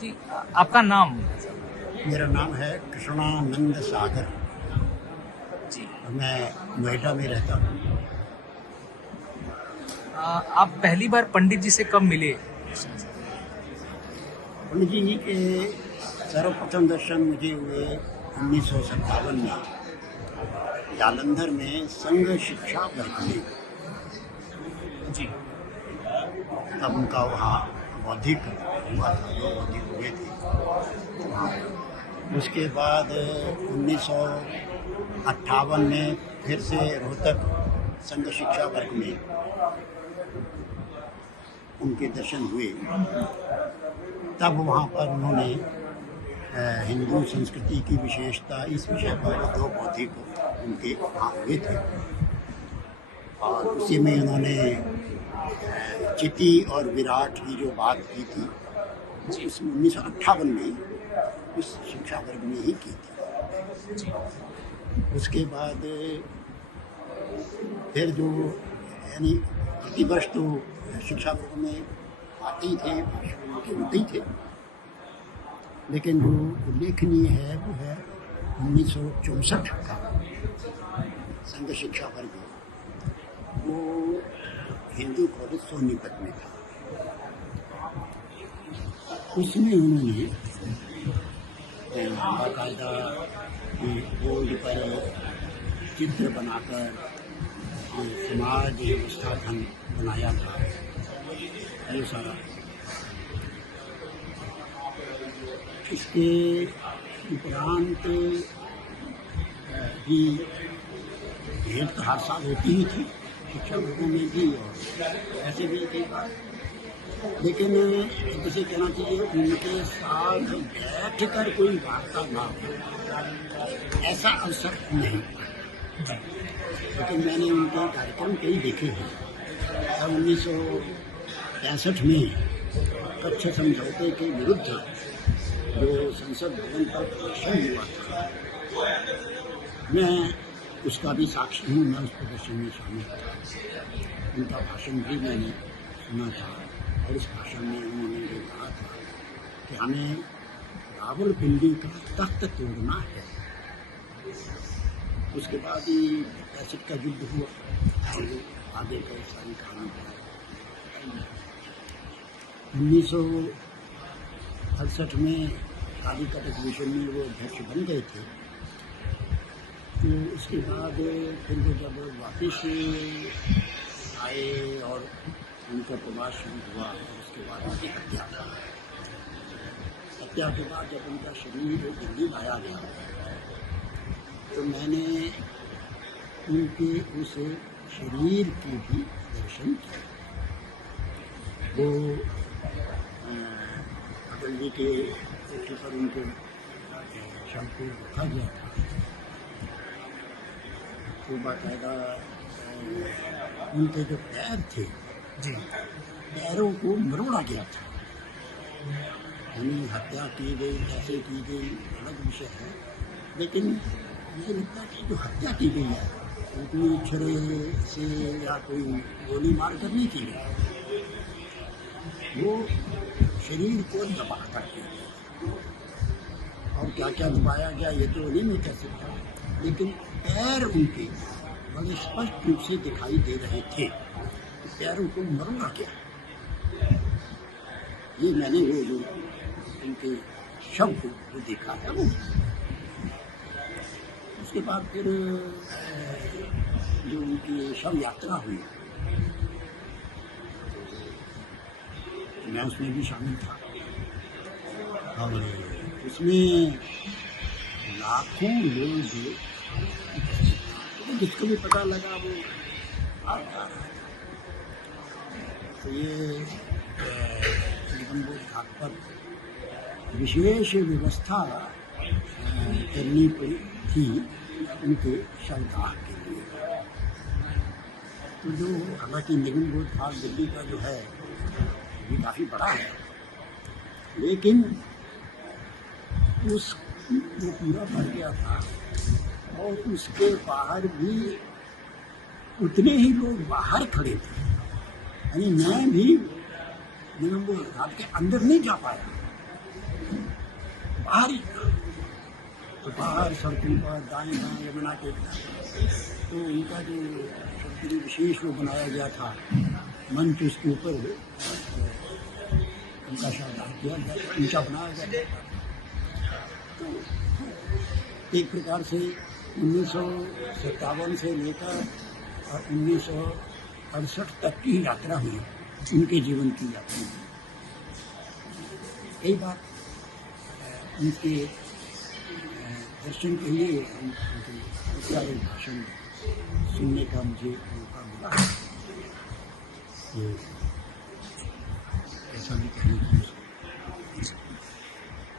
जी, आपका नाम? मेरा नाम है कृष्णानंद सागर। जी। मैं नोएडा में रहता हूँ। आप पहली बार पंडित जी से कब मिले? पंडित जी के सर्वप्रथम दर्शन मुझे हुए 1957 में जालंधर में संघ शिक्षा वर्ग में। जी। तब उनका वहाँ बौद्धिक हुआ था, 2 बौद्धिक हुए थे वहाँ। उसके बाद 1958 में फिर से रोहतक संघ शिक्षा वर्ग में उनके दर्शन हुए। तब वहाँ पर उन्होंने हिंदू संस्कृति की विशेषता इस विषय पर 2 बौद्धिक उनके वहाँ हुए थे और उसी में उन्होंने चिति और विराट की जो बात की थी उस 1958 में उस शिक्षा वर्ग में ही की थी। उसके बाद फिर जो यानी प्रतिवर्ष तो शिक्षा वर्ग में आते ही थे, भाषण सुनते ही थे, लेकिन जो उल्लेखनीय है वो है 1964 का संघ शिक्षा वर्ग। वो हिंदू कॉलेज सोनीपत में था। उसमें उन्होंने बाकायदा बोर्ड पर चित्र बनाकर समाज व्यवस्था धन बनाया था। ये सारा इसके उपरांत भी भेंट तो हर साल होती ही थी शिक्षा वर्गों में भी और ऐसे भी कई बार, लेकिन जैसे कहना चाहिए उनके साथ बैठ कर कोई वार्ता ना हो ऐसा अवसर नहीं। लेकिन मैंने उनके कार्यक्रम कई देखे हैं। 1965 में कच्छ समझौते के विरुद्ध जो संसद भवन पर प्रदर्शन हुआ था, मैं उसका भी साक्षी हूँ। मैं उस प्रदर्शन में शामिल था। उनका भाषण भी मैंने सुना था और उस भाषण में उन्होंने ये कहा था कि हमें रावलपिंडी का तख्त तोड़ना है। उसके बाद ही 65 का युद्ध हुआ और आगे कई सारी कहानी। 1968 में कालिकट अधिवेशन में वो अध्यक्ष बन गए थे। तो उसके बाद फिर वो जब वापिस आए और उनका प्रवास शुरू हुआ, उसके बाद उनकी हत्या था। हत्या के बाद जब उनका शरीर दिल्ली लाया गया तो मैंने उनके उस शरीर के भी दर्शन किए। वो अटल जी के कोठी पर उनको शव को रखा गया था। तो बाकायदा उनके जो पैर थे जी, पैरों को मरोड़ा गया था। यानी हत्या की गई, कैसे की गई अलग विषय है, लेकिन मुझे लगता है कि जो हत्या की गई है उतनी छुरे से या कोई गोली मार कर नहीं की गई। वो शरीर को दबा कर की गई। और क्या क्या दबाया गया ये तो नहीं मैं कह सकता, लेकिन पैर उनके बड़े स्पष्ट रूप से दिखाई दे रहे थे। पैरों को मरोड़ा गया। ये मैंने वो जो उनके शव को जो देखा है वो। उसके बाद फिर जो उनकी शव यात्रा हुई मैं उसमें भी शामिल था और उसमें लाखों लोग जिसको भी पता लगा वो आ रहा है। तो ये निगमबोध घाट पर विशेष व्यवस्था करनी पड़ी थी उनके शवदाह के लिए। तो जो हालांकि निगमबोध घाट दिल्ली का जो है ये काफ़ी बड़ा है, लेकिन उस वो पूरा भर गया था और उसके बाहर भी उतने ही लोग बाहर खड़े थे। यानी मैं भी निगमबोध घाट के अंदर नहीं जा पाया, बाहरी था, तो बाहर सड़कों पर दाएं बाएं यमुना के तो उनका जो सबके लिए विशेष वो बनाया गया था मंच, उसके ऊपर उनका श्रद्धांजलि किया गया, ऊंचा बनाया गया। तो एक प्रकार से 1957 से लेकर और 1968 तक की यात्रा हुई, उनके जीवन की यात्रा हुई। कई बार उनके दर्शन के लिए हम उनके सारे भाषण सुनने का मुझे मौका मिला। ये ऐसा भी कहने की